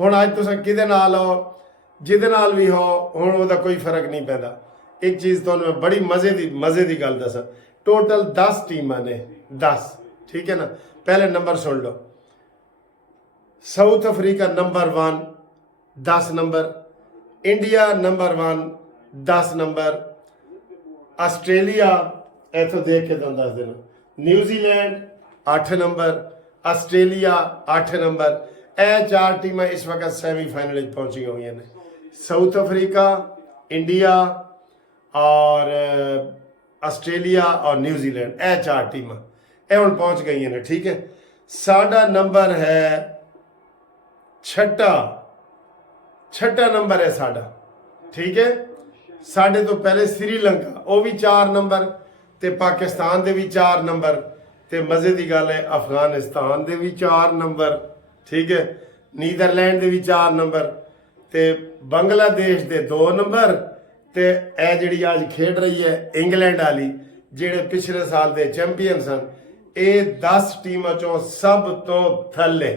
ਹੁਣ ਅੱਜ ਤੁਸੀਂ ਕਿਹਦੇ ਨਾਲ ਹੋ, ਜਿਹਦੇ ਨਾਲ ਵੀ ਹੋ, ਹੁਣ ਉਹਦਾ ਕੋਈ ਫਰਕ ਨਹੀਂ ਪੈਂਦਾ। ਇੱਕ ਚੀਜ਼ ਤੁਹਾਨੂੰ ਮੈਂ ਬੜੀ ਮਜ਼ੇ ਦੀ ਗੱਲ ਦੱਸਾਂ। ਟੋਟਲ 10 ਟੀਮਾਂ ਨੇ, 10, ਠੀਕ ਹੈ ਨਾ। ਪਹਿਲੇ ਨੰਬਰ ਸੁਣ ਲਓ। South Africa number 1 10 number, India number 1 10 number, Australia ਇੱਥੋਂ ਦੇਖ ਕੇ ਤੁਹਾਨੂੰ ਦੱਸ ਦੇਣਾ, ਨਿਊਜ਼ੀਲੈਂਡ 8 ਨੰਬਰ, ਆਸਟ੍ਰੇਲੀਆ 8 ਨੰਬਰ। ਇਹ 4 ਟੀਮਾਂ ਇਸ ਵਕਤ ਸੈਮੀਫਾਈਨਲ ਵਿੱਚ ਪਹੁੰਚੀਆਂ ਹੋਈਆਂ ਨੇ। ਸਾਊਥ ਅਫਰੀਕਾ, ਇੰਡੀਆ ਔਰ ਆਸਟ੍ਰੇਲੀਆ ਔਰ ਨਿਊਜ਼ੀਲੈਂਡ, ਇਹ 4 ਟੀਮਾਂ ਇਹ ਹੁਣ ਪਹੁੰਚ ਗਈਆਂ ਨੇ, ਠੀਕ ਹੈ। ਸਾਡਾ ਨੰਬਰ ਹੈ ਛਟਾ ਨੰਬਰ ਹੈ ਸਾਡਾ, ਠੀਕ ਹੈ। ਸਾਡੇ ਤੋਂ ਪਹਿਲੇ ਸ੍ਰੀਲੰਕਾ, ਉਹ ਵੀ 4 ਨੰਬਰ, ਤੇ ਪਾਕਿਸਤਾਨ ਦੇ ਵੀ 4 ਨੰਬਰ, ਤੇ ਮਜ਼ੇ ਦੀ ਗੱਲ ਹੈ ਅਫਗਾਨਿਸਤਾਨ ਦੇ ਵੀ 4 ਨੰਬਰ, ਠੀਕ ਹੈ। ਨੀਦਰਲੈਂਡ ਦੇ ਵੀ 4 ਨੰਬਰ, ਤੇ ਬੰਗਲਾਦੇਸ਼ ਦੇ 2 ਨੰਬਰ, ਤੇ ਇਹ ਜਿਹੜੀ ਅੱਜ ਖੇਡ ਰਹੀ ਹੈ ਇੰਗਲੈਂਡ ਵਾਲੀ, ਜਿਹੜੇ ਪਿਛਲੇ ਸਾਲ ਦੇ ਚੈਂਪੀਅਨ ਸਨ, ਇਹ 10 ਟੀਮਾਂ ਚੋਂ ਸਭ ਤੋਂ ਥੱਲੇ।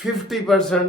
50%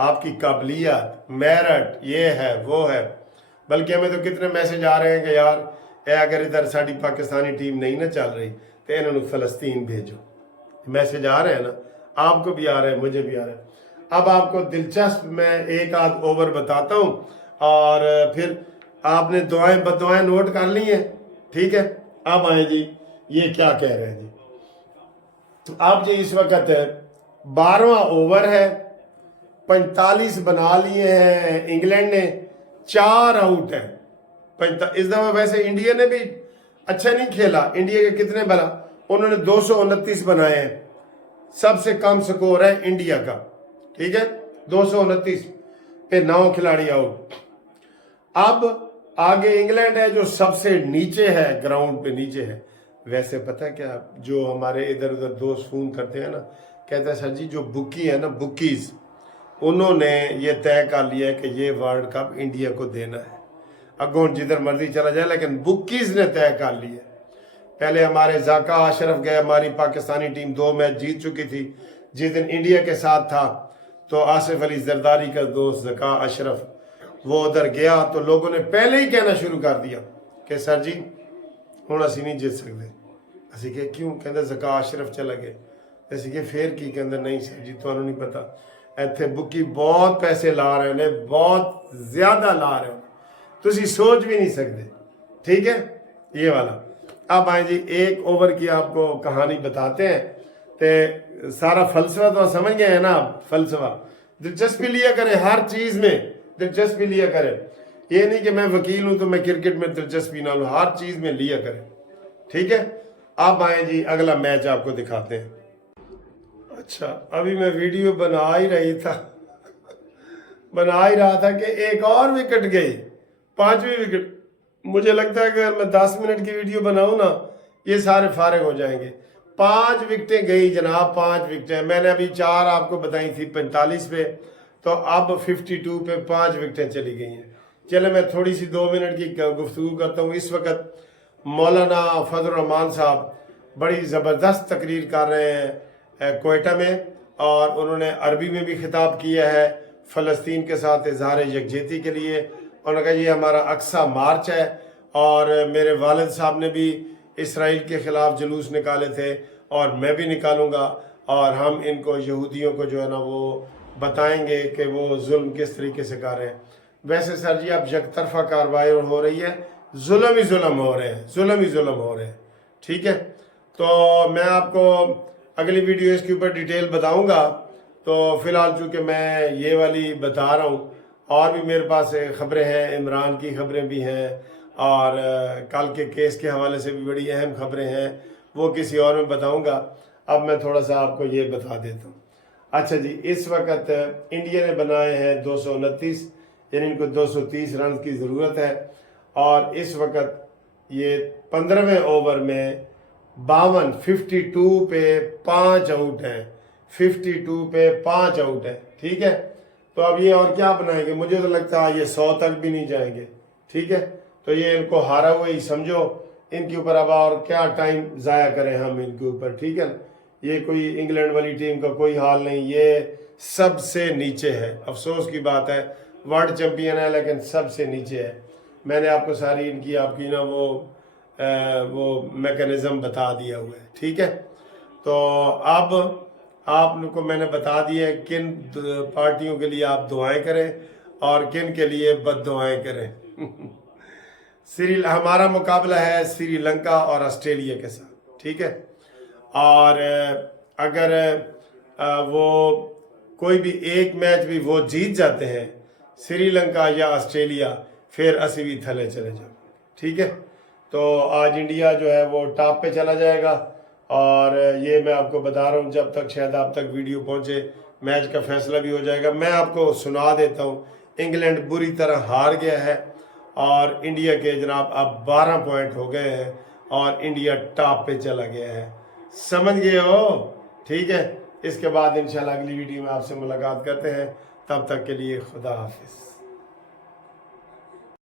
آپ کی قابلیت میرٹ یہ ہے وہ ہے، بلکہ ہمیں تو کتنے میسج آ رہے ہیں کہ یار اگر ادھر ساری پاکستانی ٹیم نہیں نہ چل رہی تو انہوں نے فلسطین بھیجو، میسج آ رہے ہیں نا، آپ کو بھی آ رہے ہیں مجھے بھی آ رہے ہیں۔ اب آپ کو دلچسپ میں ایک آدھ اوور بتاتا ہوں اور پھر آپ نے دعائیں بدعائیں نوٹ کر لی ہیں، ٹھیک ہے؟ اب آئیں جی یہ کیا کہہ رہے ہیں جی، اب جی اس وقت 12واں اوور ہے، 45 بنا لیے ہیں انگلینڈ نے، 4 آؤٹ ہیں۔ اس دفعہ ویسے انڈیا نے بھی اچھا نہیں کھیلا، انڈیا کے کتنے بنا، انہوں نے 229 بنائے ہیں، سب سے کم سکور ہے انڈیا کا، ٹھیک ہے، 229 پہ 9 کھلاڑی آؤٹ۔ اب آگے انگلینڈ ہے جو سب سے نیچے ہے، گراؤنڈ پہ نیچے ہے۔ ویسے پتہ کیا، جو ہمارے ادھر ادھر دوست فون کرتے ہیں نا، کہتے ہیں سر جی جو بکی ہے نا، بکیز انہوں نے یہ طے کر لیا ہے کہ یہ ورلڈ کپ انڈیا کو دینا ہے، اگوں جدھر مرضی چلا جائے، لیکن بکیز نے طے کر لی ہے۔ پہلے ہمارے ذاکا اشرف گئے، ہماری پاکستانی ٹیم 2 میچ جیت چکی تھی، جس دن انڈیا کے ساتھ تھا تو آصف علی زرداری کا دوست ذاکا اشرف وہ ادھر گیا تو لوگوں نے پہلے ہی کہنا شروع کر دیا کہ سر جی ہوں اسی نہیں جیت سکتے۔ اسی کہ کیوں؟ کہتے ذاکا اشرف چلا گئے، اسی کہ پھر کی کہتے نہیں سر جی تو نہیں پتا، ایتھے بکی بہت پیسے لا رہے ہیں، بہت زیادہ لا رہے ہیں، تسی سوچ بھی نہیں سکتے، ٹھیک ہے یہ والا۔ اب آئیں جی ایک اوور کی آپ کو کہانی بتاتے ہیں، تے سارا فلسفہ تو سمجھ گئے ہیں نا آپ، فلسفہ دلچسپی لیا کریں، ہر چیز میں دلچسپی لیا کریں، یہ نہیں کہ میں وکیل ہوں تو میں کرکٹ میں دلچسپی نہ لوں، ہر چیز میں لیا کریں، ٹھیک ہے۔ اب آئیں جی اگلا میچ آپ کو دکھاتے ہیں۔ اچھا ابھی میں ویڈیو بنا ہی رہا تھا کہ ایک اور وکٹ گئی، 5ویں وکٹ۔ مجھے لگتا ہے کہ اگر میں 10 منٹ کی ویڈیو بناؤں نا یہ سارے فارغ ہو جائیں گے۔ 5 وکٹیں گئی جناب، 5 وکٹیں، میں نے ابھی 4 آپ کو بتائی تھی 45 پہ، تو اب 52 پہ 5 وکٹیں چلی گئی ہیں۔ چلے میں تھوڑی سی 2 منٹ کی گفتگو کرتا ہوں۔ اس وقت مولانا فضل الرحمان صاحب بڑی زبردست تقریر کر رہے ہیں کوئٹہ میں، اور انہوں نے عربی میں بھی خطاب کیا ہے فلسطین کے ساتھ اظہار یکجہتی کے لیے۔ انہوں نے کہا یہ ہمارا اقصی مارچ ہے، اور میرے والد صاحب نے بھی اسرائیل کے خلاف جلوس نکالے تھے اور میں بھی نکالوں گا، اور ہم ان کو یہودیوں کو جو ہے نا وہ بتائیں گے کہ وہ ظلم کس طریقے سے کر رہے ہیں۔ ویسے سر جی اب یک طرفہ کارروائی ہو رہی ہے، ظلم ہی ظلم ہو رہے ہیں، ظلم ہی ظلم ہو رہے ہیں، ٹھیک ہے۔ تو میں آپ کو اگلی ویڈیو اس کے اوپر ڈیٹیل بتاؤں گا، تو فی الحال چونکہ میں یہ والی بتا رہا ہوں، اور بھی میرے پاس خبریں ہیں، عمران کی خبریں بھی ہیں، اور کل کے کیس کے حوالے سے بھی بڑی اہم خبریں ہیں، وہ کسی اور میں بتاؤں گا۔ اب میں تھوڑا سا آپ کو یہ بتا دیتا ہوں۔ اچھا جی اس وقت انڈیا نے بنائے ہیں 229، یعنی ان کو 230 رنز کی ضرورت ہے، اور اس وقت یہ 15ویں اوور میں 52 پہ 5 آؤٹ ہیں، 52 پہ 5 آؤٹ ہیں، ٹھیک ہے۔ تو اب یہ اور کیا بنائیں گے؟ مجھے تو لگتا ہے یہ 100 تک بھی نہیں جائیں گے، ٹھیک ہے۔ تو یہ ان کو ہارا ہوا ہی سمجھو، ان کے اوپر اب اور کیا ٹائم ضائع کریں ہم ان کے اوپر، ٹھیک ہے۔ یہ کوئی انگلینڈ والی ٹیم کا کوئی حال نہیں، یہ سب سے نیچے ہے، افسوس کی بات ہے، ورلڈ چیمپئن ہے لیکن سب سے نیچے ہے۔ میں نے آپ کو ساری ان کی آپ کی نا وہ میکانزم بتا دیا ہوا ہے، ٹھیک ہے۔ تو اب آپ کو میں نے بتا دیا ہے کن پارٹیوں کے لیے آپ دعائیں کریں اور کن کے لیے بد دعائیں کریں۔ ہمارا مقابلہ ہے سری لنکا اور آسٹریلیا کے ساتھ، ٹھیک ہے۔ اور اگر وہ کوئی بھی ایک میچ بھی وہ جیت جاتے ہیں سری لنکا یا آسٹریلیا، پھر اسی بھی تھلے چلے جاؤ، ٹھیک ہے۔ تو آج انڈیا جو ہے وہ ٹاپ پہ چلا جائے گا، اور یہ میں آپ کو بتا رہا ہوں جب تک شاید آپ تک ویڈیو پہنچے میچ کا فیصلہ بھی ہو جائے گا۔ میں آپ کو سنا دیتا ہوں، انگلینڈ بری طرح ہار گیا ہے، اور انڈیا کے جناب اب 12 پوائنٹ ہو گئے ہیں، اور انڈیا ٹاپ پہ چلا گیا ہے، سمجھ گئے ہو؟ ٹھیک ہے۔ اس کے بعد انشاءاللہ اگلی ویڈیو میں آپ سے ملاقات کرتے ہیں، تب تک کے لیے خدا حافظ۔